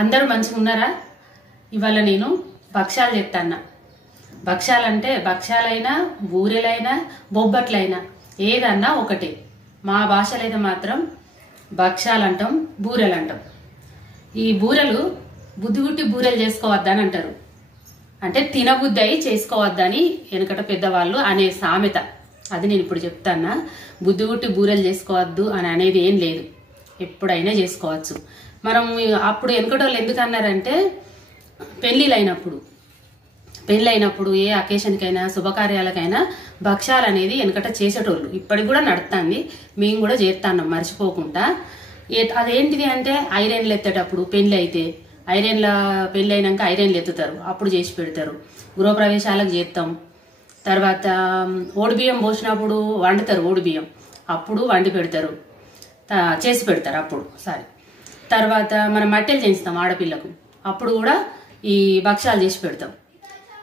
అందరూ మంచిగా ఉన్నారా? ఇవాళ నేను భక్ష్యాలు చేస్తాను. భక్ష్యాలంటే భక్ష్యాలైనా బూరెలైనా బొబ్బట్లైనా ఏదన్నా ఒకటే. మా భాషలో అయితే మాత్రం భక్ష్యాలు అంటాం, బూరెలు అంటాం. ఈ బూరెలు బుద్ధిగుట్టి బూరెలు చేసుకోవద్దని అంటారు. అంటే తినబుద్ధి అయి చేసుకోవద్దని వెనకట పెద్దవాళ్ళు అనే సామెత. అది నేను ఇప్పుడు చెప్తాను. బుద్ధిగుట్టి బూరెలు చేసుకోవద్దు అని అనేది ఏం లేదు, ఎప్పుడైనా చేసుకోవచ్చు. మనం అప్పుడు వెనకటోళ్ళు ఎందుకు అన్నారంటే పెళ్ళైనప్పుడు ఏ అకేషన్కైనా శుభకార్యాలకైనా భక్ష్యాలు అనేది వెనకట చేసేటోళ్ళు. ఇప్పటికి కూడా నడుస్తుంది, మేము కూడా చేస్తాం మర్చిపోకుండా. అదేంటిది అంటే ఐరన్లు ఎత్తేటప్పుడు పెళ్ళి అయితే పెళ్ళి అయినాక ఐరన్లు ఎత్తుతారు, అప్పుడు చేసి పెడతారు. గృహప్రవేశాలకు చేస్తాం. తర్వాత ఓడిబియ్యం పోసినప్పుడు వండుతారు, ఓడిబియ్యం అప్పుడు వండి పెడతారు, చేసి పెడతారు అప్పుడు. తర్వాత మనం మట్టెలు చేయిస్తాం ఆడపిల్లకు, అప్పుడు కూడా ఈ భక్ష్యాలు చేసి పెడతాం.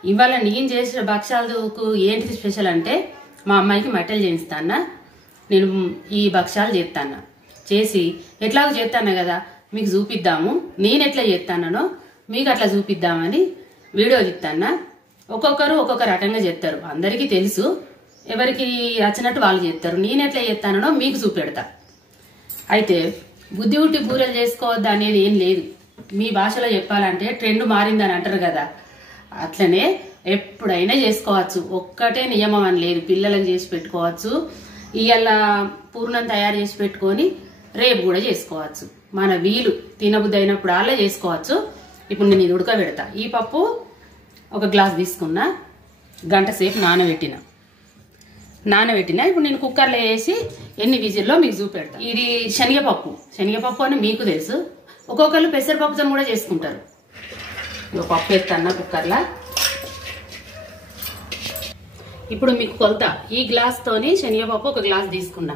ఇవాళ నేను చేసిన భక్ష్యాలకు ఏంటిది స్పెషల్ అంటే మా అమ్మాయికి మట్టెలు చేయిస్తాను. నేను ఈ భక్ష్యాలు చేసి ఎట్లాగో చేస్తాను కదా మీకు చూపిద్దాము, నేను ఎట్లా చేస్తానో మీకు అట్లా చూపిద్దామని వీడియో తీస్తాను. ఒక్కొక్కరు ఒక్కొక్క రకంగా చేస్తారు, అందరికీ తెలుసు. ఎవరికి నచ్చినట్టు వాళ్ళు చేస్తారు. నేను ఎట్లా చేస్తానో మీకు చూపెడతా. అయితే బుద్ధి ఉట్టి బూరెలు చేసుకోవద్దు అనేది ఏం లేదు. మీ భాషలో చెప్పాలంటే ట్రెండ్ మారిందని అంటారు కదా, అట్లనే ఎప్పుడైనా చేసుకోవచ్చు. ఒక్కటే నియమం అని లేదు. పిల్లలకు చేసి పెట్టుకోవచ్చు, ఇవాళ పూర్ణం తయారు చేసి పెట్టుకొని రేపు కూడా చేసుకోవచ్చు. మన వీలు తినబుద్ధి అయినప్పుడు అలా చేసుకోవచ్చు. ఇప్పుడు నేను ఇది ఉడకబెడతా. ఈ పప్పు ఒక గ్లాస్ తీసుకున్నా, గంట సేపు నానబెట్టిన. ఇప్పుడు నేను కుక్కర్లో వేసి ఎన్ని విజిల్లో మీకు చూపెడతా. ఇది శనగపప్పు అని మీకు తెలుసు. ఒక్కొక్కరు పెసరపప్పుతో కూడా చేసుకుంటారు. పప్పు వేస్తాను కుక్కర్లో. ఇప్పుడు మీకు కొలత ఈ గ్లాస్ తోని శనగపప్పు ఒక గ్లాస్ తీసుకున్నా.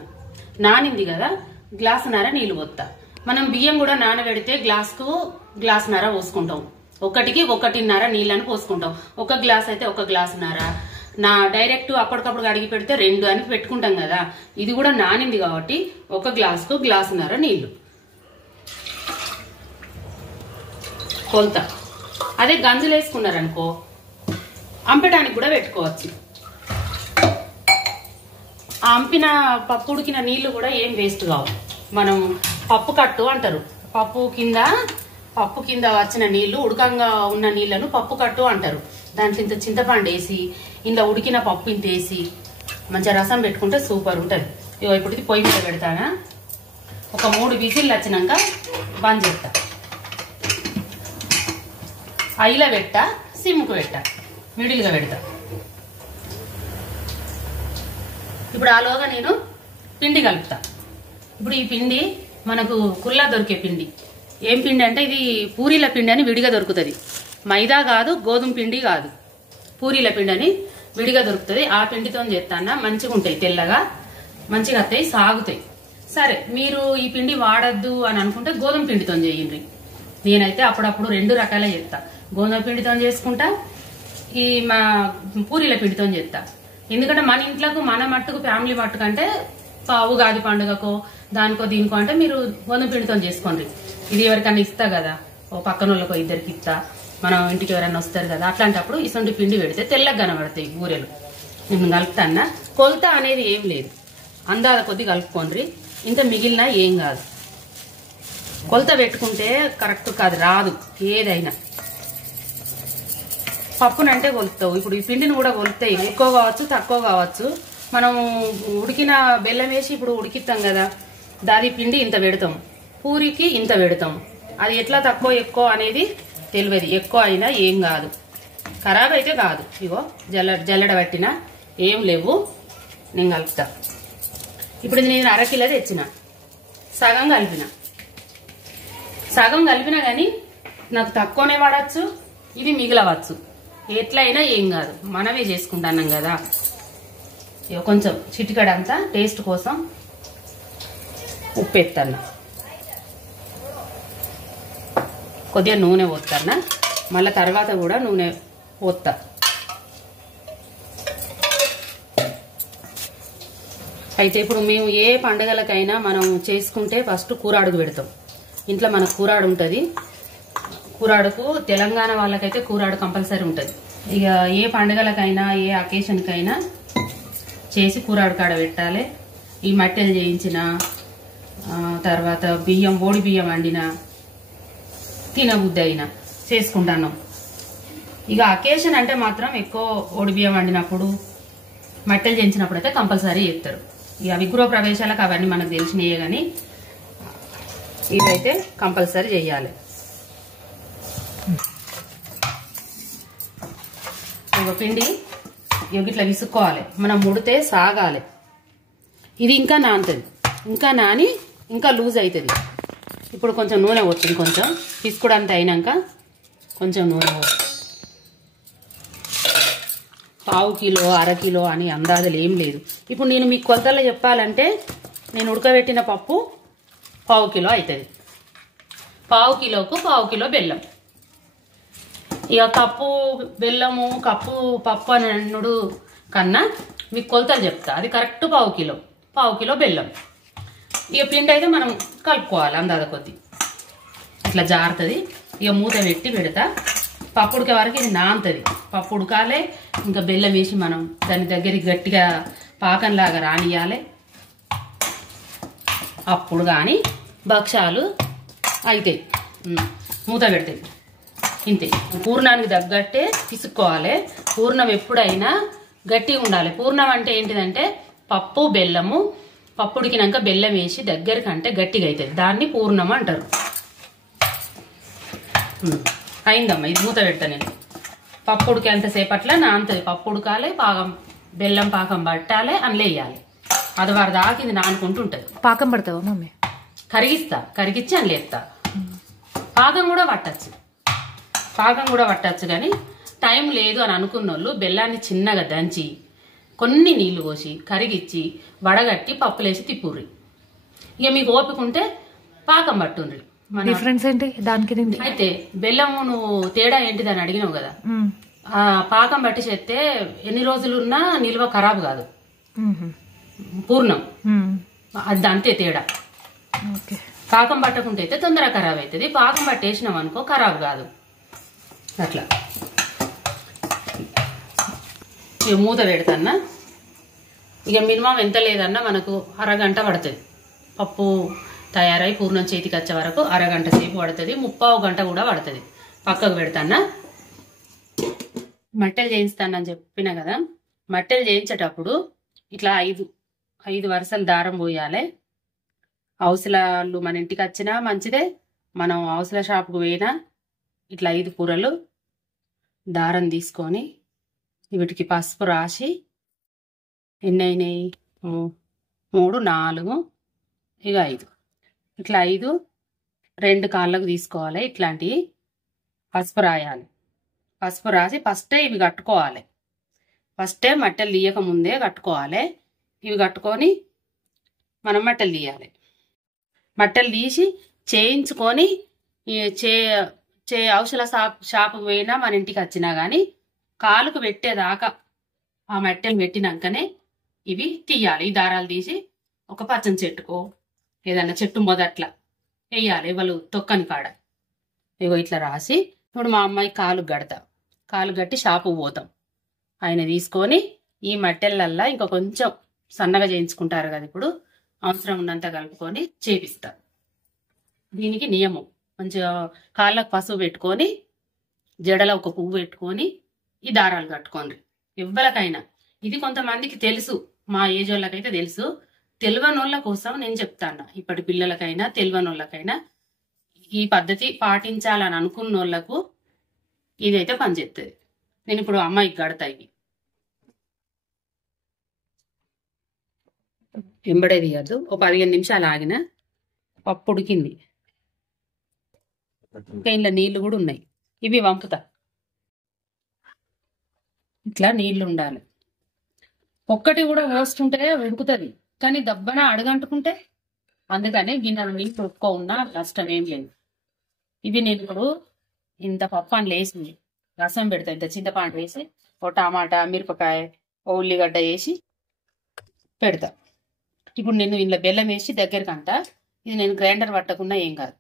నానింది కదా, గ్లాసున్నర నీళ్లు పోస్తా. మనం బియ్యం కూడా నానబెడితే గ్లాస్కు గ్లాసున్నర పోసుకుంటాం, ఒకటికి 1.5 నీళ్ళని పోసుకుంటాం. ఒక గ్లాస్ అయితే 1 గ్లాసున్నర. డైరెక్ట్ అప్పటికప్పుడు అడిగి పెడితే 2 అని పెట్టుకుంటాం కదా. ఇది కూడా నానింది కాబట్టి 1 గ్లాసుకు గ్లాసున్నర నీళ్లు కొలత. అదే గంజులు వేసుకున్నారనుకో అంపడానికి కూడా పెట్టుకోవచ్చు. ఆ అంపిన పప్పు ఉడికిన నీళ్లు కూడా ఏం వేస్ట్ కావు. మనం పప్పు కట్టు అంటారు. పప్పు కింద వచ్చిన నీళ్లు, ఉడకంగా ఉన్న నీళ్లను పప్పు కట్టు అంటారు. దాంట్లో ఇంత చింతపండు వేసి ఇంత ఉడికిన పప్పు ఇంత వేసి మంచిగా రసం పెట్టుకుంటే సూపర్ ఉంటుంది. ఇప్పుడు ఇది పొయ్యి మీద పెడతానా. ఒక 3 విజిల్లు వచ్చినాక బంద్ చేస్తా. ఐలో పెట్టా, సిమ్కు పెట్టా, మిడిల్గా పెడతా. ఇప్పుడు ఆలోగా నేను పిండి కలుపుతా. ఇప్పుడు ఈ పిండి మనకు కుల్లా దొరికే పిండి. ఏం పిండి అంటే ఇది పూరీల పిండి అని విడిగా దొరుకుతుంది. మైదా కాదు, గోధుమ పిండి కాదు, పూరీల పిండి అని విడిగా దొరుకుతుంది. ఆ పిండితో చేస్తాను. మంచిగా ఉంటాయి, తెల్లగా మంచిగా వస్తాయి, సాగుతాయి. సరే, మీరు ఈ పిండి వాడద్దు అని అనుకుంటే గోధుమ పిండితో చేయండి. నేనైతే అప్పుడప్పుడు 2 రకాలే చేస్తా. గోధుమ పిండితో చేసుకుంటా, ఈ మా పూరీల పిండితో చేస్తా. ఎందుకంటే మన ఇంట్లోకి మన మట్టుకు ఫ్యామిలీ మట్టుకు అంటే ఉగాది పండుగకో దానికో దీనికో అంటే మీరు గోధుమ పిండితో చేసుకోండి. ఇది ఎవరికన్నా ఇస్తా కదా, ఓ పక్కన వాళ్ళకో 2కి ఇస్తా, మనం ఇంటికి ఎవరైనా వస్తారు కదా, అట్లాంటప్పుడు ఇసొంటి పిండి పెడితే తెల్లగా కనబడతాయి బూరెలు. నేను కలుపుతాన్నా. కొలత అనేది ఏం లేదు, అందాల కొద్ది కలుపుకోండి. ఇంత మిగిలినా ఏం కాదు. కొలత పెట్టుకుంటే కరెక్ట్ కాదు, రాదు ఏదైనా. పప్పునంటే కొలుస్తావు. ఇప్పుడు ఈ పిండిని కూడా కొలుస్తాయి, ఎక్కువ కావచ్చు తక్కువ కావచ్చు. మనం ఉడికిన బెల్లం వేసి ఇప్పుడు ఉడికిస్తాం కదా, దాని పిండి ఇంత పెడతాం, పూరికి ఇంత పెడతాం. అది ఎట్లా తక్కువ ఎక్కువ అనేది తెలియదు. ఎక్కువ అయినా ఏం కాదు, ఖరాబ్ అయితే కాదు. ఇగో జల్లెడ పట్టినా ఏం లేవు. నేను కలుపుతా. ఇప్పుడు ఇది నేను 1/2 కిలో తెచ్చిన, సగం కలిపినా కానీ నాకు తక్కువనే వాడచ్చు, ఇది మిగిలవచ్చు. ఎట్లయినా ఏం కాదు, మనమే చేసుకుంటున్నాం కదా. కొంచెం చిటికడంతా టేస్ట్ కోసం ఉప్పు ఎత్తాను, కొద్దిగా నూనె పోతాను, మళ్ళీ తర్వాత కూడా నూనె పోతా. అయితే ఇప్పుడు మేము ఏ పండుగలకైనా మనం చేసుకుంటే ఫస్ట్ కూర అడుగు పెడతాం. ఇంట్లో మనకు కూరాడు ఉంటుంది, కూరాడుకు తెలంగాణ వాళ్ళకైతే కూరాడు కంపల్సరీ ఉంటుంది. ఇక ఏ పండుగలకైనా ఏ అకేషన్కైనా చేసి కూరాడు కాడ పెట్టాలి. ఈ మట్టెలు చేయించిన తర్వాత బియ్యం ఓడి బియ్యం వండిన తినబుద్ధి అయినా చేసుకుంటాను. ఇక అకేషన్ అంటే మాత్రం ఎక్కువ ఓడి బియ్యం వండినప్పుడు మట్టెలు చేయించినప్పుడు అయితే కంపల్సరీ చేస్తారు. ఇక విగ్రహ ప్రవేశాలకు అవన్నీ మనకు తెలిసినాయే, కానీ ఇవైతే కంపల్సరీ చేయాలి. ఇక పిండి ఇట్లా విసుక్కోవాలి, మనం ముడితే సాగాలి. ఇది ఇంకా నానుతుంది, ఇంకా నాని ఇంకా లూజ్ అవుతుంది. ఇప్పుడు కొంచెం నూనె పోతుంది, కొంచెం పిసుకుడంతా అయినాక కొంచెం నూనె పోతుంది. 1/2 కిలో 1/2 కిలో అని అందాజలు ఏం లేదు. ఇప్పుడు నేను మీకు కొలతల్లో చెప్పాలంటే నేను ఉడకబెట్టిన పప్పు 1/2 కిలో అవుతుంది. 1/2 కిలోకు 1/2 కిలో బెల్లం. ఇక కప్పు బెల్లము కప్పు పప్పు అని అన్నుడు కన్నా మీకు కొలతలు చెప్తా. అది కరెక్ట్ 1/2 కిలో, 1/2 కిలో బెల్లం. ఇక పిండి అయితే మనం కలుపుకోవాలి అందాద కొద్ది, ఇట్లా జారుతుంది. ఇక మూత పెట్టి పెడతా. పప్పు ఉడికే వరకు ఇది నానుతుంది. పప్పు ఉడకాలి, ఇంకా బెల్లం వేసి మనం దాని దగ్గరికి గట్టిగా పాకంలాగా రానియాలి. అప్పుడు కానీ భక్షాలు అవుతాయి. మూత పెడతాయి ఇంతే. పూర్ణానికి తగ్గట్టే పిసుక్కోవాలి. పూర్ణం ఎప్పుడైనా గట్టిగా ఉండాలి. పూర్ణం అంటే ఏంటిదంటే పప్పు బెల్లము, పప్పు ఉడికినాక బెల్లం వేసి దగ్గరికి అంటే గట్టిగా అవుతుంది, దాన్ని పూర్ణం అంటారు. అయిందమ్మా, ఇది మూత పెడతా నేను. పప్పు ఉడికేంతసేపట్లా నానుతుంది. పప్పు ఉడకాలి, పాకం బెల్లం పాకం పట్టాలి, అందులో వేయాలి. అది వారి దాకా ఇది నానుకుంటుంటది. పాకం పడతావా మమ్మీ? కరిగిచ్చి అందులో వేస్తా. పాకం కూడా పట్టచ్చు, కానీ టైం లేదు అని అనుకున్న వాళ్ళు బెల్లాన్ని చిన్నగా దంచి కొన్ని నీళ్లు పోసి కరిగిచ్చి వడగట్టి పప్పులేసి తిప్పుర్రి. ఇక మీకు ఓపిక ఉంటే పాకం పట్టుండ్రి. డిఫరెన్స్ ఏంటి దానికి? అయితే బెల్లము నువ్వు తేడా ఏంటిది అని అడిగినావు కదా, ఆ పాకం పట్టి చేస్తే ఎన్ని రోజులున్నా నిల్వ ఖరాబ్ కాదు. పూర్ణం అది అంతే తేడా. పాకం పట్టకుంటే అయితే తొందరగా ఖరాబ్ అవుతుంది. పాకం పట్టేసినాం అనుకో ఖరాబ్ కాదు. అట్లా ఇక మూత పెడతాన్నా. ఇక మినిమం ఎంత లేదన్నా మనకు అరగంట పడుతుంది. పప్పు తయారై పూర్ణం చేతికి వచ్చే వరకు అరగంట సేపు పడుతుంది, 3/4 గంట కూడా పడుతుంది. పక్కకు పెడతానా. మట్టెలు చేయిస్తానని చెప్పిన కదా, మట్టెలు చేయించేటప్పుడు ఇట్లా 5 వరుసలు దారం పోయాలి. అవసలాలు మన ఇంటికి వచ్చినా మంచిదే, మనం అవసల షాపుకు పోయినా ఇట్లా 5 కూరలు దారం తీసుకొని వీటికి పసుపు రాసి ఎన్ని అయినాయి 3 4 ఇక 5 ఇట్లా 5 2 కాళ్ళకు తీసుకోవాలి. ఇట్లాంటివి పసుపు రాయాలి. పసుపు రాసి ఫస్టే ఇవి కట్టుకోవాలి. ఫస్టే మట్టెలు తీయక ముందే కట్టుకోవాలి. ఇవి కట్టుకొని మనం మట్టెలు తీయాలి. మట్టెలు తీసి చేయించుకొని ఔషధ షాపుకు పోయినా మన ఇంటికి వచ్చినా కానీ కాలుకు పెట్టేదాకా ఆ మట్టెలు పెట్టినాకనే ఇవి తీయాలి. ఈ దారాలు తీసి ఒక పచ్చని చెట్టుకో ఏదన్నా చెట్టు మొదట్లా వేయాలి, వాళ్ళు తొక్కని కాడ. ఇగో ఇట్లా రాసి ఇప్పుడు మా అమ్మాయి కాలు గట్టి షాపుకు పోతాం. ఆయన తీసుకొని ఈ మట్టెలల్లా ఇంకా కొంచెం సన్నగా చేయించుకుంటారు కదా, ఇప్పుడు అవసరం ఉన్నంత కలుపుకొని చేపిస్తారు. దీనికి నియమం మంచిగా కాళ్ళకు పసుపు పెట్టుకొని జడలో ఒక పువ్వు పెట్టుకొని ఈ దారాలు కట్టుకోండి. ఎవ్వరికైనా ఇది కొంతమందికి తెలుసు, మా ఏజ్ వాళ్ళకైతే తెలుసు. తెలియనోళ్ళ కోసం నేను చెప్తాను. ఇప్పటి పిల్లలకైనా తెలియనోళ్ళకైనా ఈ పద్ధతి పాటించాలని అనుకున్న వాళ్ళకు ఇదైతే పనిచేస్తుంది. నేను ఇప్పుడు అమ్మాయికి కడతా. ఇవి వెంబడే తీయద్దు. ఒక 15 నిమిషాలు ఆగిన పప్పు ఉడికింది. ఇంట్లో నీళ్లు కూడా ఉన్నాయి, ఇవి వంపుతా. ఇట్లా నీళ్లు ఉండాలి. ఒక్కటి కూడా పోస్తుంటే ఉడుకుతుంది, కానీ దబ్బన అడుగంటుకుంటే అందుకని గిన్నెలు నీళ్ళు ఉడుకో ఉన్నా కష్టం ఏం లేదు. ఇవి నేను ఇప్పుడు ఇంత పప్పు అని వేసి రసం పెడతా. ఇంత చింతపండు వేసి ఓ టమాటా మిరపకాయ ఓ ఉల్లిగడ్డ వేసి పెడతా. ఇప్పుడు నేను ఇంట్లో బెల్లం వేసి దగ్గరకంట. ఇది నేను గ్రైండర్ పట్టకుండా ఏం కాదు.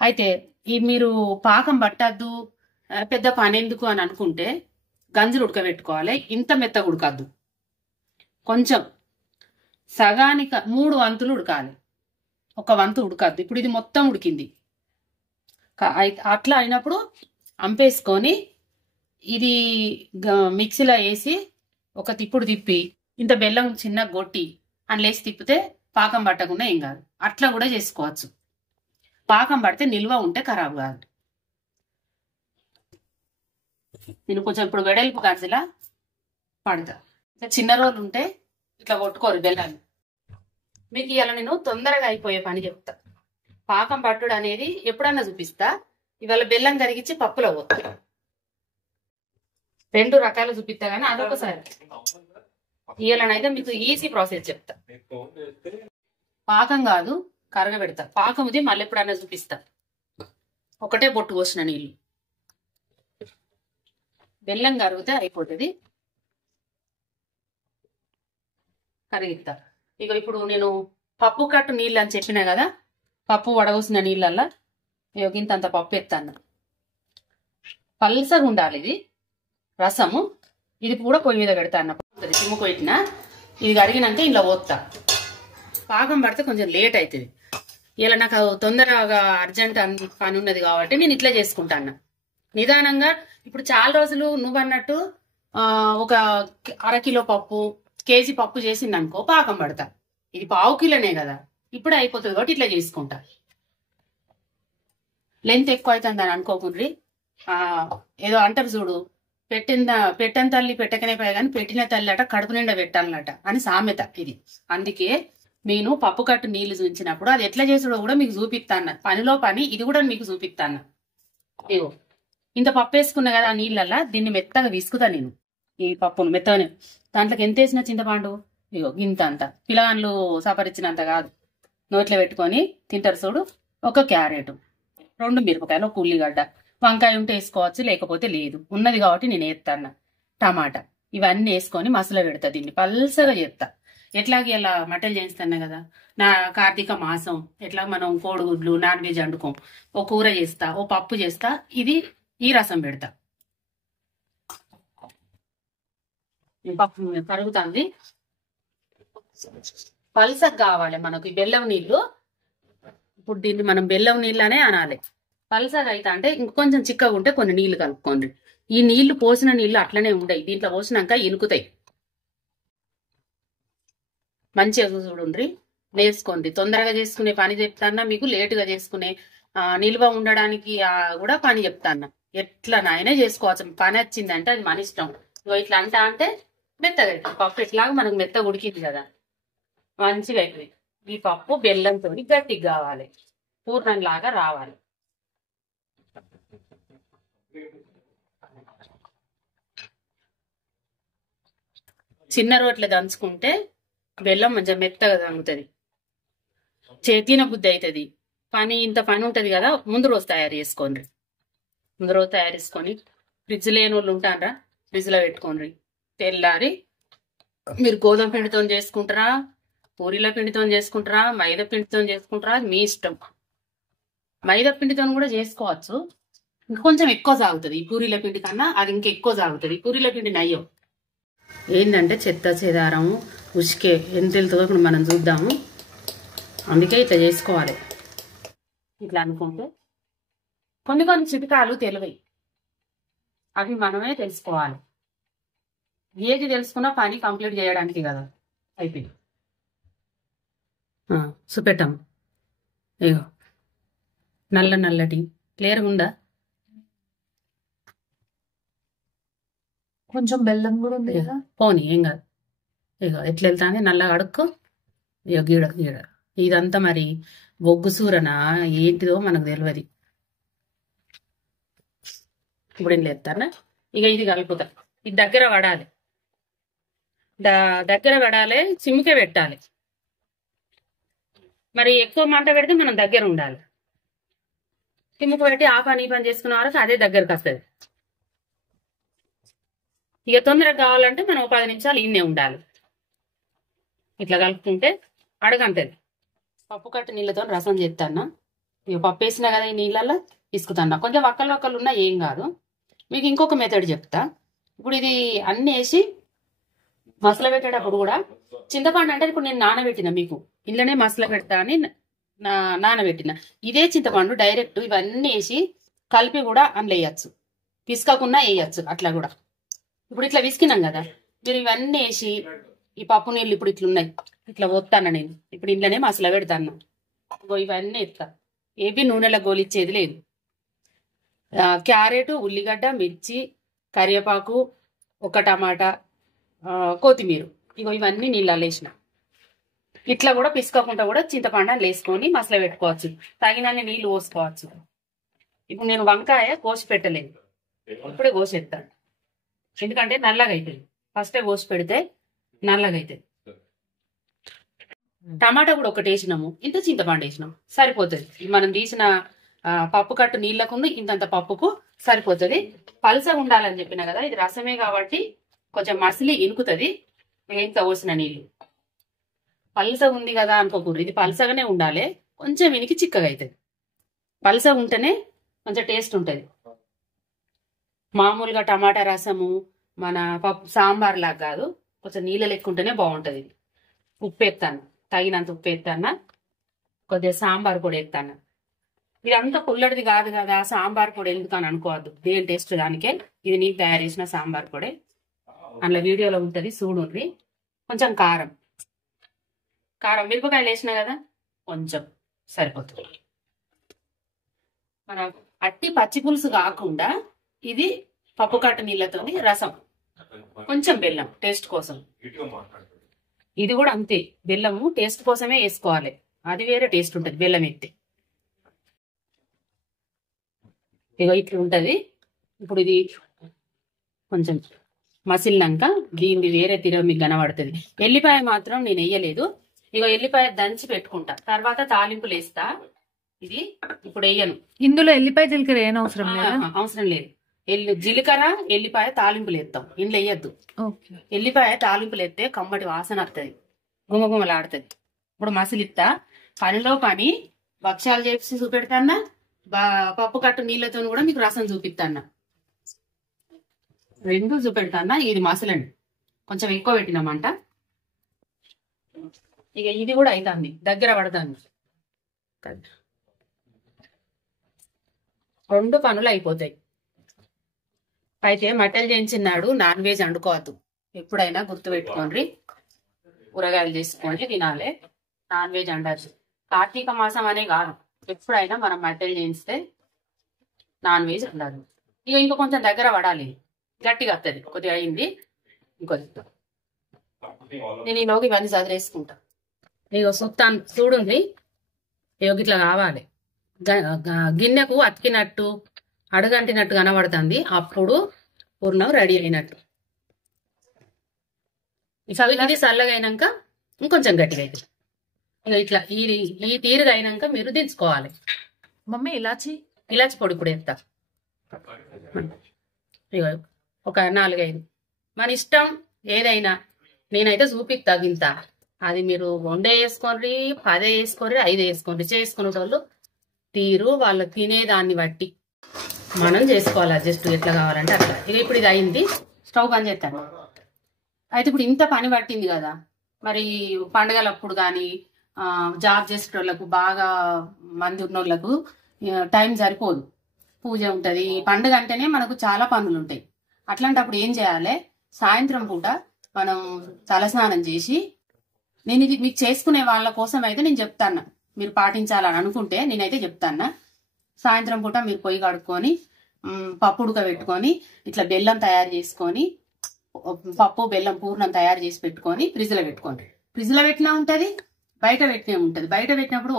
అయితే ఈ మీరు పాకం పట్టద్దు పెద్ద పని ఎందుకు అని అనుకుంటే గంజులు ఉడకబెట్టుకోవాలి. ఇంత మెత్తగా ఉడకద్దు, కొంచెం సగానికి 3 వంతులు ఉడకాలి, 1 వంతు ఉడకద్దు. ఇప్పుడు ఇది మొత్తం ఉడికింది. అట్లా అయినప్పుడు అంపేసుకొని ఇది మిక్సీలో వేసి ఒక తిప్పుడు తిప్పి ఇంత బెల్లం చిన్న గొట్టి అందులేసి తిప్పితే పాకం పట్టకుండా ఏం కాదు. అట్లా కూడా చేసుకోవచ్చు. పాకం పడితే నిల్వ ఉంటే ఖరాబ్ కాదు. నేను కొంచెం ఇప్పుడు వెడల్పు గంజిలా పడతా. చిన్న రోజులు ఉంటే ఇట్లా కొట్టుకోరు బెల్లాన్ని. మీకు ఇవాళ నేను తొందరగా అయిపోయే పని చెప్తా. పాకం పట్టుడు అనేది ఎప్పుడన్నా చూపిస్తా. ఇవాళ బెల్లం కరిగించి పప్పులో పోతా. 2 రకాలు చూపిస్తా కానీ అదొకసారి. ఇవాళనైతే మీకు ఈజీ ప్రాసెస్ చెప్తా. పాకం కాదు కరగబెడతా. పాకం ఇది మళ్ళీ ఎప్పుడన్నా చూపిస్తా. ఒకటే బొట్టు పోసిన నీళ్ళు, బెల్లం కరిగితే అయిపోతుంది. కరిగిస్తా. ఇక ఇప్పుడు నేను పప్పు కట్టు నీళ్ళు అని చెప్పినా కదా, పప్పు వడవసిన నీళ్ళల్లా ఇంతంత పప్పు ఎత్తాను. పల్సగా ఉండాలి ఇది రసము. ఇది కూడా పొయ్యి మీద పెడతాను. చిమ్ముకు పెట్టినా ఇది కరిగినాక ఇలా పోతా. పాకం పడితే కొంచెం లేట్ అవుతుంది. ఇలా నాకు తొందరగా అర్జెంట్ పని ఉన్నది కాబట్టి నేను ఇట్లా చేసుకుంటాను నిదానంగా. ఇప్పుడు చాలా రోజులు నువ్వు అన్నట్టు ఒక 1/2 కిలో పప్పు, కేజీ పప్పు చేసింది అనుకో పాకం పడతా. ఇది 1/2 కిలోనే కదా, ఇప్పుడు అయిపోతుంది కాబట్టి ఇట్లా చేసుకుంటా. లెంత్ ఎక్కువ అవుతుంది అని అనుకోకుండ్రి. ఏదో అంటారు చూడు, పెట్టని తల్లి పెట్టకనే పోయా కానీ పెట్టిన తల్లి అట కడుపు నిండా పెట్టాలన్నట అని సామెత ఇది. అందుకే నేను పప్పు కట్టు నీళ్లు చూపించినప్పుడు అది ఎట్లా చేసుడో కూడా మీకు చూపిస్తాను. పనిలో పని ఇది కూడా మీకు చూపిస్తాను. ఇగో ఇంత పప్పు వేసుకున్నా కదా ఆ నీళ్ళల్లా, దీన్ని మెత్తగా విసుకుతా నేను. ఈ పప్పును మెత్తగానే దాంట్లోకి ఎంత వేసిన చింతపండు ఇగో గింత అంత, పిల్లగాళ్ళు సపరిచ్చినంత కాదు, నోట్లో పెట్టుకొని తింటారు చూడు. 1 క్యారెట్, 2 మిరపకాయలు, 1 ఉల్లిగడ్డ, వంకాయ ఉంటే వేసుకోవచ్చు లేకపోతే లేదు, ఉన్నది కాబట్టి నేను వేస్తాను. టమాటా ఇవన్నీ వేసుకొని మసాలా పెడతా. దీన్ని పల్సగా చేస్తా. ఎట్లాగే ఇలా మటన్ చేస్తాను కదా, నా కార్తీక మాసం ఎట్లా మనం కోడిగుడ్లు నాన్ వెజ్ వండుకోం, ఓ కూర చేస్తా, ఓ పప్పు చేస్తా, ఇది ఈ రసం పెడతా. పప్పు కరుగుతుంది. పల్సగా కావాలి మనకు ఈ బెల్లం నీళ్లు. ఇప్పుడు దీన్ని మనం బెల్లం నీళ్ళనే అనాలి. పల్సగా అయితే అంటే ఇంకొంచెం చిక్కగా ఉంటే కొన్ని నీళ్లు కలుపుకోండి. ఈ నీళ్లు పోసిన నీళ్లు అట్లనే ఉండయి, దీంట్లో పోసినాక ఇనుకుతాయి. మంచిగా చూడుండ్రి, నేర్చుకోండి. తొందరగా చేసుకునే పని చెప్తాన్నా, మీకు లేటుగా చేసుకునే నిల్వ ఉండడానికి కూడా పని చెప్తాన్నా. ఎట్లా నాయనే చేసుకోవచ్చు. పని వచ్చిందంటే అది మన ఇష్టం. ఇట్లా అంటే మెత్తగా పప్పు ఎట్లాగా మనకు మెత్తగా ఉడికింది కదా, మంచిగా అయిపోయింది. ఈ పప్పు బెల్లంతో గట్టిగా కావాలి, పూర్ణంలాగా రావాలి. చిన్న రోట్లు దంచుకుంటే బెల్లం మంచిగా మెత్తగా తంగుతుంది, చేతిన బుద్ధి అవుతుంది. ఇంత పని ఉంటది కదా, ముందు రోజు తయారు చేసుకోండి. ముందు రోజు తయారు చేసుకొని ఫ్రిడ్జ్ లేని వాళ్ళు ఉంటారా, ఫ్రిడ్జ్ లో పెట్టుకోండి. తెల్లారి మీరు గోధుమ పిండితో చేసుకుంటారా, పూరీల పిండితో చేసుకుంటారా, మైదా పిండితో చేసుకుంటారా, మీ ఇష్టం. మైదా పిండితో కూడా చేసుకోవచ్చు, ఇంకొంచెం ఎక్కువ సాగుతుంది. ఈ పూరీల పిండి కన్నా అది ఇంకెక్కువ సాగుతుంది. పూరీల పిండి నయ్యం. ఏంటంటే చెత్త చెదారము ఉసికే ఎంత వెళ్తుందో మనం చూద్దాము. అందుకే ఇట్లా చేసుకోవాలి. ఇట్లా అనుకుంటే కొన్ని చిటికాలు తెలివై, అవి మనమే తెలుసుకోవాలి. ఏది తెలుసుకున్నా పని కంప్లీట్ చేయడానికి కదా. అయిపోయింది. చూపెట్టాము. ఇగో నల్లటి క్లియర్గా ఉందా? కొంచెం బెల్లం కూడా ఉంది కదా, పోనీ ఏం కాదు. ఇక ఎట్లా వెళ్తాంది నల్లగా అడుక్కో. ఇక గీడ ఇదంతా మరి బొగ్గు సూరనా ఏంటిదో మనకు తెలియదు. ఇప్పుడు ఏం లేస్తానా, ఇక ఇది కలుపుతా. ఇది దగ్గర పడాలి, దగ్గర పడాలి, సిమ్కే పెట్టాలి. మరి ఎక్కువ మంట పెడితే మనం దగ్గర ఉండాలి. సిమ్కు పెట్టి ఆ పని ఈ పని చేసుకునే వరకు అదే దగ్గరకు వస్తుంది. ఇక తొందరగా కావాలంటే మనం 10 నిమిషాలు ఇన్నే ఉండాలి. ఇట్లా కలుపుకుంటే అడగంటది. పప్పు కట్టు నీళ్ళతో రసం చేస్తాను. ఇక పప్పు వేసినా కదా ఈ నీళ్ళల్లో, ఇసుకుతున్నా. కొంచెం వక్కలు ఉన్నా ఏం కాదు. మీకు ఇంకొక మెథడ్ చెప్తా. ఇప్పుడు ఇది అన్ని వేసి మసల పెట్టేటప్పుడు కూడా చింతపండు అంటే ఇప్పుడు నేను నానబెట్టిన, మీకు ఇంట్లోనే మసల పెడతా అని నానబెట్టిన ఇదే చింతపండు డైరెక్ట్ ఇవన్నీ వేసి కలిపి కూడా అందులో వేయచ్చు, పిసుకకుండా వేయచ్చు. అట్లా కూడా ఇప్పుడు ఇట్లా విసికినాం కదా, మీరు ఇవన్నీ వేసి ఈ పప్పు నీళ్ళు ఇప్పుడు ఇట్లున్నాయి, ఇట్లా పోతాను నేను. ఇప్పుడు ఇంట్లోనే మసల పెడతాను. ఇవన్నీ ఎత్తా, ఏవి నూనెలో గోలిచ్చేది లేదు. క్యారెట్, ఉల్లిగడ్డ, మిర్చి, కరివేపాకు, ఒక టమాటా, కొత్తిమీర, ఇవన్నీ నీళ్ళలో వేసిన. ఇట్లా కూడా పిసుకోకుండా కూడా చింతపండు వేసుకొని మసల పెట్టుకోవచ్చు, తగినన్ని నీళ్లు పోసుకోవచ్చు. ఇప్పుడు నేను వంకాయ కోసి పెట్టలేదు, ఇప్పుడే కోసేస్తాను. ఎందుకంటే నల్లగా అవుతుంది, ఫస్టే కోసి పెడితే నల్లగా అవుతుంది. టమాటా కూడా ఒకటి వేసినాము, ఇంత చింతపండు వేసినాం, సరిపోతుంది. మనం తీసిన పప్పు కట్టు నీళ్లకు ఇంతంత పప్పుకు సరిపోతుంది. పలసగా ఉండాలని చెప్పిన కదా, ఇది రసమే కాబట్టి కొంచెం మసిలి ఇనుకుతుంది. ఇంత పోసిన నీళ్లు పలసగా ఉంది కదా అనుకోకూడదు, ఇది పలసగానే ఉండాలి. కొంచెం ఇనికి చిక్కగా అవుతుంది. పలసగా ఉంటేనే కొంచెం టేస్ట్ ఉంటుంది. మామూలుగా టమాటా రసము మన పప్పు సాంబార్ లాగా కాదు, కొంచెం నీళ్ళ లెక్క ఉంటేనే బాగుంటుంది. ఉప్పు ఎత్తాను, తగినంత ఉప్పు ఎత్తాను, కొద్దిగా సాంబార్ పొడి ఎత్తాను. ఇదంతా పుల్లడిది కాదు కదా, సాంబార్ పొడి ఎందుకు అని అనుకోవద్దు, దేని టేస్ట్ దానికే. ఇది నీకు తయారు చేసిన సాంబార్ పొడి, అందులో వీడియోలో ఉంటుంది చూడండి. కొంచెం కారం మిరపకాయలు వేసిన కదా, కొంచెం సరిపోతుంది. మన అట్టి పచ్చి పులుసు కాకుండా ఇది పప్పు కట్ట నీళ్ళతో రసం, కొంచెం బెల్లం టేస్ట్ కోసం. ఇది కూడా అంతే, బెల్లము టేస్ట్ కోసమే వేసుకోవాలి, అది వేరే టేస్ట్ ఉంటుంది బెల్లం ఎత్తే. ఇట్లా ఉంటది. ఇప్పుడు ఇది కొంచెం మసిలినాక దీన్ని వేరే తీర మీకు కనబడుతుంది. ఎల్లిపాయ మాత్రం నేను వేయలేదు, ఎల్లిపాయ దంచి పెట్టుకుంటా, తర్వాత తాలింపులు వేస్తా. ఇది ఇప్పుడు వేయను. ఇందులో ఎల్లిపాయ జీలకర్ర ఏం అవసరం లేదు, అవసరం లేదు. జీలకర్ర ఎల్లిపాయ తాలింపులు వేస్తాం, ఇంట్లో వేయద్దు. ఎల్లిపాయ తాలింపులు వేస్తే కమ్మటి వాసన వస్తుంది, గుమగుమలాడుతుంది. ఇప్పుడు మసిలిస్తా, పనిలో పని భక్ష్యాలు చేసి చూపెడతాన్నా, పప్పు కట్టు నీళ్ళతో కూడా మీకు రసం చూపిస్తాన్న, రెండు చూపెడతాన్నా. ఇది మసలండి, కొంచెం ఎక్కువ పెట్టినామంట. ఇది కూడా అవుతుంది, దగ్గర పడుతుంది. రెండు పనులు అయిపోతాయి. అయితే మటన్ చేయించినాడు నాన్ వెజ్ వండుకోవద్దు, ఎప్పుడైనా గుర్తు పెట్టుకోండి. కూరగాయలు చేసుకోండి, తినాలి. Non veg వండచ్చు. కార్తీక మాసం అనే కాదు, ఎప్పుడైనా మనం మటన్ చేయిస్తే నాన్ వెజ్ వండాలి. ఇంకా కొంచెం దగ్గర పడాలి, గట్టిగా వస్తుంది. కొద్దిగా అయింది, ఇంకొద్ది. నేను ఈలోకి ఇవన్నీ చదివేసుకుంటా. సుత్తాను చూడండి, ఇట్లా కావాలి. గిన్నెకు అతికినట్టు అడుగంటినట్టు కనబడుతుంది, అప్పుడు పూర్ణం రెడీ అయినట్టు. ఇది చల్లగా అయినాక ఇంకొంచెం గట్టిగా అవుతుంది. ఇట్లా ఈ తీరుగా అయినాక మీరు దించుకోవాలి. మమ్మీ ఇలాచి పొడి ఇప్పుడు ఎంత, ఒక 4-5 మన ఇష్టం ఏదైనా. నేనైతే చూపిస్తా గింత, అది మీరు 1 వేసుకోండి, 10 వేసుకోండి, 5 వేసుకోండి. చేసుకునే వాళ్ళు తీరు వాళ్ళు తినేదాన్ని బట్టి మనం చేసుకోవాలి అడ్జస్ట్, ఎట్లా కావాలంటే అట్లా. ఇప్పుడు ఇది అయింది, స్టవ్ బంద్ చేస్తాను. అయితే ఇప్పుడు ఇంత పని పట్టింది కదా, మరి పండుగలప్పుడు కానీ జాబ్ చేసేటోళ్ళకు, బాగా మంది ఉన్నోళ్ళకు టైం సరిపోదు. పూజ ఉంటుంది, పండుగ అంటేనే మనకు చాలా పనులు ఉంటాయి. అట్లాంటప్పుడు ఏం చేయాలి, సాయంత్రం పూట మనం తలస్నానం చేసి, నేను ఇది మీకు చేసుకునే వాళ్ళ కోసం అయితే నేను చెప్తాను, మీరు పాటించాలని అనుకుంటే నేనైతే చెప్తాను. సాయంత్రం పూట మీరు పొయ్యి కడుక్కొని పప్పు ఉడకబెట్టుకొని ఇట్లా బెల్లం తయారు చేసుకొని, పప్పు బెల్లం పూర్ణం తయారు చేసి పెట్టుకొని ఫ్రిడ్జ్లో పెట్టుకోండి. ఫ్రిడ్జ్లో పెట్టినా ఉంటుంది, బయట పెట్టినే ఉంటుంది. బయట పెట్టినప్పుడు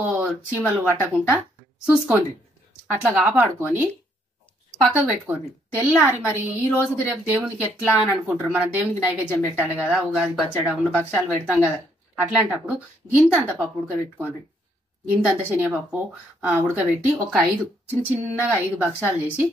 చీమలు పట్టకుండా చూసుకోండి, అట్లా కాపాడుకొని పక్కకు పెట్టుకోండి. తెల్లారి మరి ఈ రోజుకి రేపు దేవునికి ఎట్లా అని అనుకుంటారు, మనం దేవునికి నైవేద్యం పెట్టాలి కదా, ఉగాది పచ్చడి ఉన్న భక్ష్యాలు పెడతాం కదా. అట్లాంటప్పుడు గింతంత పప్పు ఉడకబెట్టుకోండి, గింతంత శనగపప్పు ఉడకబెట్టి ఒక 5 చిన్నగా 5 భక్ష్యాలు చేసి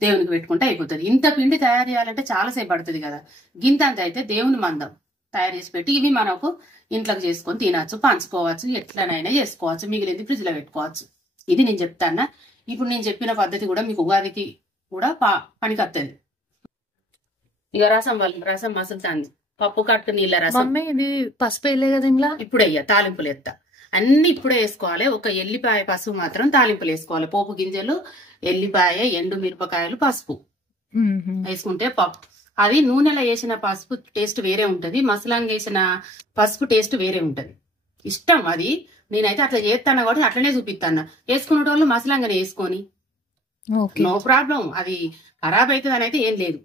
దేవునికి పెట్టుకుంటే అయిపోతుంది. ఇంత పిండి తయారు చేయాలంటే చాలాసేపు పడుతుంది కదా, గింతంత అయితే దేవుని మందం తయారు చేసి పెట్టి ఇవి మనకు ఇంట్లోకి చేసుకొని తినచ్చు, పంచుకోవచ్చు, ఎట్లనైనా చేసుకోవచ్చు. మిగిలింది ఫ్రిడ్జ్లో పెట్టుకోవచ్చు. ఇది నేను చెప్తాను. ఇప్పుడు నేను చెప్పిన పద్ధతి కూడా మీకు ఉగాదికి కూడా పనికొత్తది. ఇక రసం మసులుతాంది. పప్పు కట్టు నీళ్ళ రసం. మమ్మీ ఇది పసుపు వేయలే కదా ఇంట్లో? ఇప్పుడు అయ్యా తాలింపులు ఎత్తా. అన్ని ఇప్పుడే వేసుకోవాలి. ఒక ఎల్లిపాయ పసుపు మాత్రం తాలింపులు వేసుకోవాలి. పోపు గింజలు, ఎల్లిపాయ, ఎండు మిరపకాయలు, పసుపు వేసుకుంటే పప్పు అది నూనెలో వేసిన పసుపు టేస్ట్ వేరే ఉంటది, మసలాంగా వేసిన పసుపు టేస్ట్ వేరే ఉంటది. ఇష్టం అది. నేనైతే అట్లా చేస్తాను కాబట్టి అట్లనే చూపిస్తాను. వేసుకునే వాళ్ళు మసలాంగానే వేసుకొని నో ప్రాబ్లం. అది ఖరాబ్ అవుతుంది అని అయితే ఏం లేదు.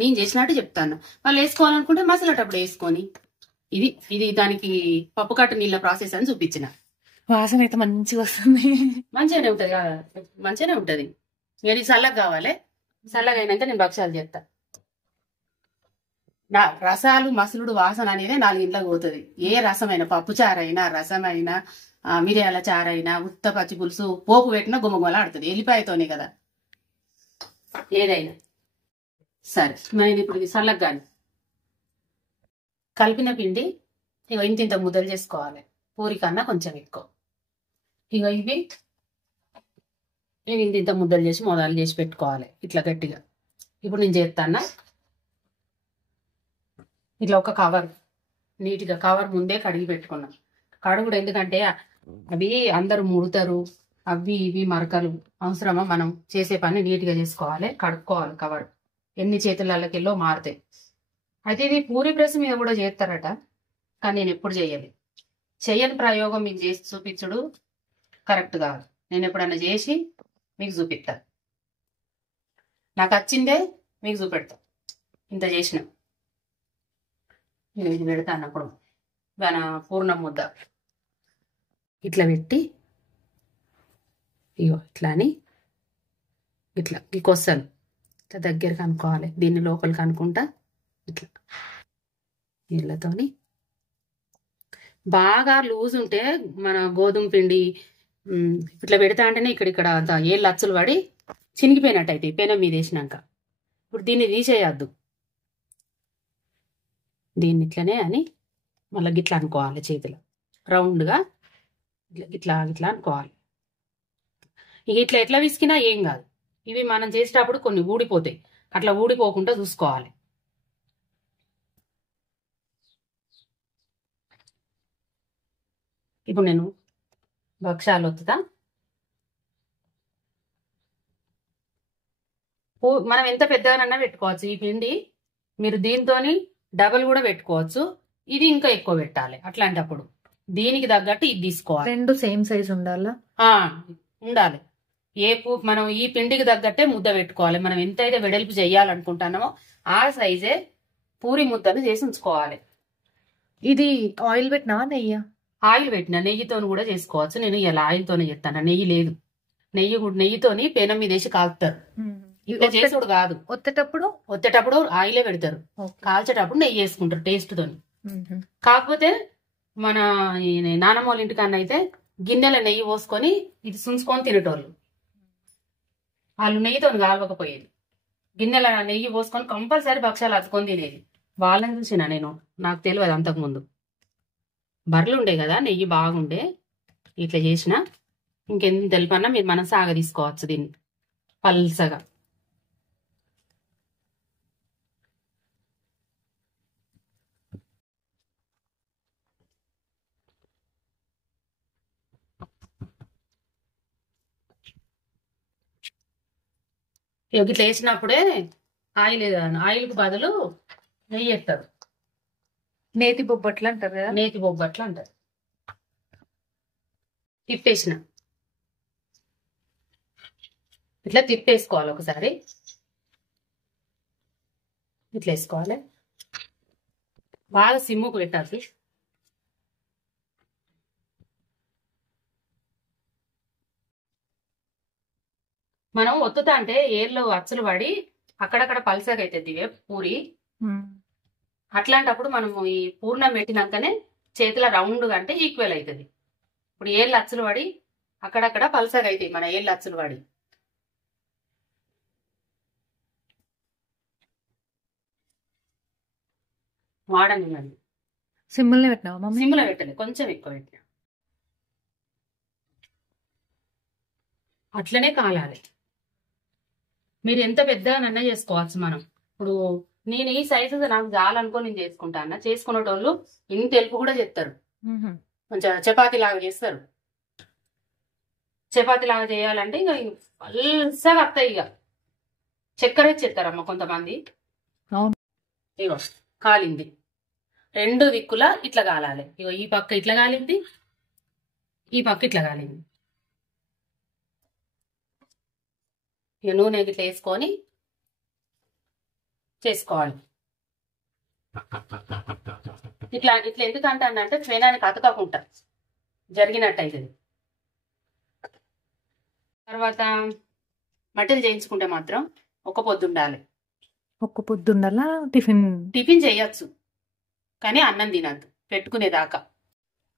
నేను చేసినట్టు చెప్తాను. వాళ్ళు వేసుకోవాలనుకుంటే మసలటప్పుడు వేసుకొని ఇది ఇది దానికి పప్పు కట్టు నీళ్ళ ప్రాసెస్ అని చూపించిన. వాసన అయితే మంచిగా వస్తుంది. మంచిగానే ఉంటది కదా, మంచిగానే ఉంటది. ఇది చల్లగా కావాలి. చల్లగా అయినాక నేను భక్ష్యాలు చేస్తా. రసాలు మసులుడు వాసన అనేది 4 ఇంట్లోకి పోతుంది. ఏ రసమైనా, పప్పు చారైనా, రసమైనా, మిరియాల చారైనా, ఉత్త పచ్చి పులుసు, పోపు పెట్టినా గుమ్మగుమ్మలా ఆడుతుంది. ఎల్లిపాయతోనే కదా ఏదైనా సరే. మరి ఇప్పుడు ఇది చల్లగా కలిపిన పిండి ఇక ఇంత ముద్దలు చేసుకోవాలి. పూరి కన్నా కొంచెం ఎక్కువ. ఇక ఇవి ఇంత ముద్దలు చేసి మొదలు చేసి పెట్టుకోవాలి ఇట్లా గట్టిగా. ఇప్పుడు నేను చేస్తాను. ఇట్లా ఒక కవర్ నీట్గా కవర్ ముందే కడిగి పెట్టుకున్నాం. కడుగుడు ఎందుకంటే అవి అందరూ ముడతారు, అవి ఇవి మరకలు అవసరమా? మనం చేసే పని నీట్గా చేసుకోవాలి, కడుక్కోవాలి. కవర్ ఎన్ని చేతులకెళ్ళో మారుతాయి. అయితే ఇది పూరి ప్రెస్ మీద కూడా చేస్తారట, కానీ నేను ఎప్పుడు చెయ్యని ప్రయోగం మీకు చేసి చూపించుడు కరెక్ట్ కాదు. నేను ఎప్పుడన్నా చేసి మీకు చూపిస్తా. నాకు వచ్చిందే మీకు చూపెడతా. ఇంత చేసిన ఇది పెడతా అన్నప్పుడు మన పూర్ణం ముద్ద ఇట్లా పెట్టి ఇగో ఇట్లా అని ఇట్లా ఈ కొసలు ఇట్లా దగ్గరకు అనుకోవాలి. దీన్ని లోపలికి అనుకుంటా ఇట్లా నీళ్ళతోని. బాగా లూజ్ ఉంటే మన గోధుమ పిండి ఇట్లా పెడతా అంటేనే ఇక్కడ ఏళ్ళు అచ్చులు పడి చినిగిపోయినట్టు అయితే పెనం మీద వేసినాక. ఇప్పుడు దీన్ని తీసేయద్దు. దీన్ని ఇట్లనే అని మళ్ళీ గిట్లా అనుకోవాలి. చేతిలో రౌండ్గా ఇట్లా ఇట్లా అనుకోవాలి. ఇక ఇట్లా ఎట్లా విసికినా ఏం కాదు. ఇవి మనం చేసేటప్పుడు కొన్ని ఊడిపోతాయి. అట్లా ఊడిపోకుండా చూసుకోవాలి. ఇప్పుడు నేను భక్ష్యాలు వత్తుతా. మనం ఎంత పెద్దగానన్నా పెట్టుకోవచ్చు ఈ పిండి. మీరు దీంతోని డబల్ కూడా పెట్టుకోవచ్చు. ఇది ఇంకా ఎక్కువ పెట్టాలి. అట్లాంటప్పుడు దీనికి తగ్గట్టు ఇది తీసుకోవాలి. 2 సేమ్ సైజ్ ఉండాలా? ఉండాలి. మనం ఈ పిండికి తగ్గట్టే ముద్ద పెట్టుకోవాలి. మనం ఎంతైతే వెడల్పు చేయాలనుకుంటున్నామో ఆ సైజే పూరి ముద్దను చేసి ఉంచుకోవాలి. ఇది ఆయిల్ పెట్టినా నెయ్యి? ఆయిల్ పెట్టిన నెయ్యితో కూడా చేసుకోవచ్చు. నేను ఇలా ఆయిల్తోనే చెప్తాను. నెయ్యి లేదు. నెయ్యితోని పెనం మీద వేసి కాలుతారు. ఇంకా చేసుడు కాదు. ఒత్తేటప్పుడు ఆయిలే పెడతారు. కాల్చేటప్పుడు నెయ్యి వేసుకుంటారు టేస్ట్ తోని. కాకపోతే మన నానమ్మ వాళ్ళ ఇంటికన్నా అయితే గిన్నెల నెయ్యి పోసుకొని ఇది సుంచుకొని తినేటోళ్ళు. వాళ్ళు నెయ్యితో కాలవకపోయేది. గిన్నెల నెయ్యి పోసుకొని కంపల్సరీ భక్ష్యాలు అతుకొని తినేది. వాళ్ళని చూసిన నేను. నాకు తెలియదు అంతకుముందు. బర్రెలు ఉండే కదా, నెయ్యి బాగుండే. ఇట్లా చేసిన ఇంకెంత తెలిపన్నా మీరు మనం సాగ తీసుకోవచ్చు దీన్ని పల్సగా. ఇట్లా వేసినప్పుడే ఆయిల్కి బదులు నెయ్యి ఎత్తారు. నేతి బొబ్బట్లు అంటారు కదా? నేతి బొబ్బట్లు అంటారు. తిప్పేసిన ఇట్లా తిప్పేసుకోవాలి. ఒకసారి ఇట్లా వేసుకోవాలి. బాగా సిమ్ముకు పెట్టాలి. మనం ఒత్తుతా అంటే ఏళ్ళు అచ్చులు పడి అక్కడక్కడ పల్సగా అవుతుంది పూరి. అట్లాంటప్పుడు మనము ఈ పూర్ణం పెట్టినాకనే చేతుల రౌండ్గా అంటే ఈక్వల్ అవుతుంది. ఇప్పుడు ఏళ్ళు అచ్చులు పడి అక్కడక్కడ పల్సగా అవుతాయి మన ఏళ్ళు అచ్చులు పడి. వాడండి. మరి సింపుల్నే పెట్టినావా మమ్మీ? సింపుల్ పెట్టండి, కొంచెం ఎక్కువ పెట్టినా. అట్లనే కాలాలి. మీరు ఎంత పెద్దగానన్నా చేసుకోవచ్చు. మనం ఇప్పుడు నేను ఈ సైజు నాకు చాలనుకో నేను చేసుకుంటా అన్న. చేసుకునేటోళ్ళు ఇంత తెలుపు కూడా చేస్తారు, కొంచెం చపాతీ లాగా చేస్తారు. చపాతీ లాగా చేయాలంటే ఇక పల్సగా వస్తాయి. ఇక చక్కెర చేస్తారమ్మ కొంతమంది. ఇగో కాలింది, రెండు దిక్కులా ఇట్లా కాలాలి. ఇగో ఈ పక్క ఇట్లా కాలింది, ఈ పక్క ఇట్లా కాలింది. ఇక నూనె ఇట్లా వేసుకొని చేసుకోవాలి. ఇట్లా ఇట్లా ఎందుకు అంటానంటే పెనానికి అతకకుండా జరిగినట్టు అవుతుంది. తర్వాత మటన్ చేయించుకుంటే మాత్రం ఒక పొద్దు ఉండాలి. ఒక్క పొద్దు ఉండాలా? టిఫిన్ చేయొచ్చు కానీ అన్నం తినద్దు పెట్టుకునేదాకా.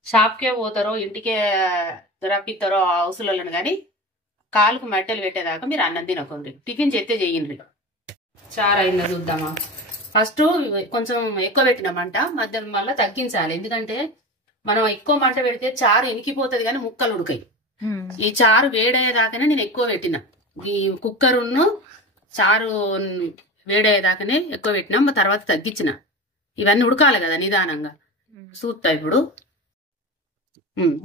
షాప్కే పోతారో ఇంటికే రప్పిస్తారో హౌస్లలో కానీ కాలుకు మట్టెలు పెట్టేదాకా మీరు అన్నం తినకండి. టిఫిన్ చేస్తే చేయండి. చారు అయిందా చూద్దామా. ఫస్ట్ కొంచెం ఎక్కువ పెట్టిన మంట మళ్ళీ తగ్గించాలి. ఎందుకంటే మనం ఎక్కువ మంట పెడితే చారు ఇనికిపోతుంది కానీ ముక్కలు ఉడకాయి. ఈ చారు వేడయ్యేదాకానే నేను ఎక్కువ పెట్టిన. ఈ కుక్కరును చారు వేడయ్యేదాకానే ఎక్కువ పెట్టినా, తర్వాత తగ్గించిన. ఇవన్నీ ఉడకాలి కదా నిదానంగా. చూస్తా ఇప్పుడు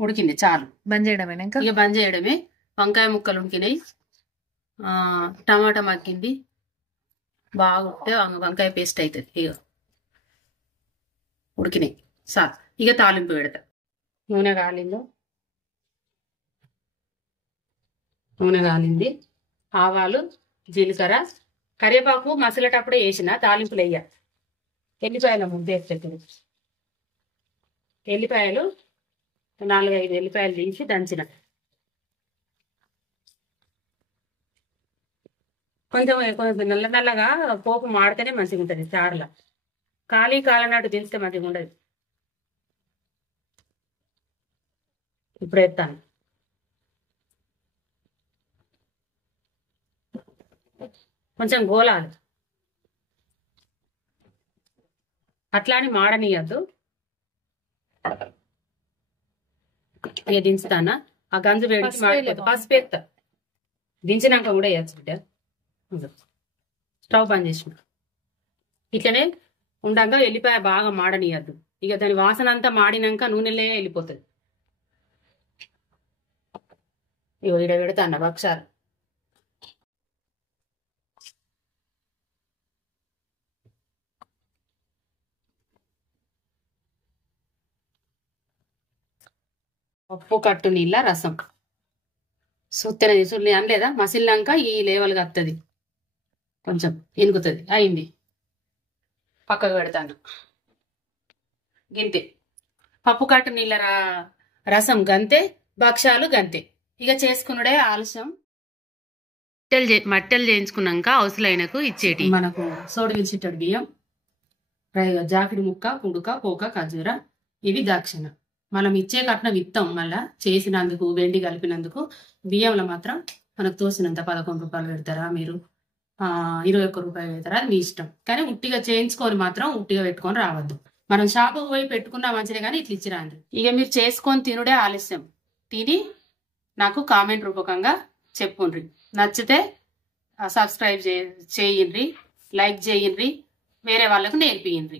ఉడికింది చాలు. బంద్ చేయడమేనా? ఇక బంద్ చేయడమే. వంకాయ ముక్కలు ఉడికినాయి, టమాటా మగ్గింది బాగుంటే వంకాయ పేస్ట్ అవుతుంది. ఇక ఉడికినాయి సార్. ఇక తాలింపు పెడతా. నూనె కాలింది, ఆవాలు, జీలకర్ర, కరివేపాకు మసలేటప్పుడే వేసిన. తాలింపులు వేయ. ఎల్లిపాయల ముద్ద వేస్తుంది. ఎల్లిపాయలు 4-5 ఎల్లిపాయలు తీసి దంచిన. కొంచెం నల్ల నల్లగా పోపు మాడితేనే మంచిగా ఉంటుంది చారులో. కాలనట్టు తెలిస్తే మంచిగా ఉండదు. ఇప్పుడు వేస్తాను. కొంచెం గోలాలి, అట్లా అని మాడనీయద్దు. ఇక దించుతానా. ఆ గంజు వేడికి మాడిపోతుంది. పసుపు వేస్తా. దించినాక కూడా వేయచ్చు బిడ్డ. స్టవ్ బంద్ చేసిన. ఇట్లనే ఉండగా ఎల్లిపాయ బాగా మాడనీయద్దు. ఇక దాని వాసన అంతా మాడినాక నూనెలే వెళ్ళిపోతుంది. ఇగో ఇడ పెడతాను ఒకసారి. పప్పు కట్టు నీళ్ళ రసం సూత్తెన తీసుకుని అనలేదా. మసిలినాక ఈ లేవల్గా వస్తుంది, కొంచెం ఇనుకుతుంది. అయింది, పక్కకు పెడతాను. గింతే పప్పు కట్టు నీళ్ళ రసం గంతే, భక్షాలు గంతే. ఇక చేసుకున్నాడే ఆలస్యం. మట్టెలు చేయించుకున్నాక అవసలైనకు ఇచ్చేటి మనకు సోడి విడిచిట్టడు బియ్యం, జాకిడి ముక్క, కుడుక, పోక, ఖర్జూర, ఇవి దక్షిణ. మనం ఇచ్చే కట్నం ఇస్తాం. మళ్ళా చేసినందుకు వెండి కలిపినందుకు. బియ్యంలో మాత్రం మనకు తోసినంత 11 రూపాయలు పెడతారా, మీరు 21 రూపాయలు పెడతారా, అది మీ ఇష్టం. కానీ ఉట్టిగా చేయించుకొని మాత్రం ఉట్టిగా పెట్టుకొని రావద్దు. మనం షాపుకు పోయి పెట్టుకున్నా మంచిదే కానీ ఇట్లా ఇచ్చిరాండి. ఇక మీరు చేసుకొని తినుడే ఆలస్యం. తిని నాకు కామెంట్ రూపకంగా చెప్పుండ్రి. నచ్చితే సబ్స్క్రైబ్ చేయండి, లైక్ చేయండి, వేరే వాళ్ళకు నేర్పియండి.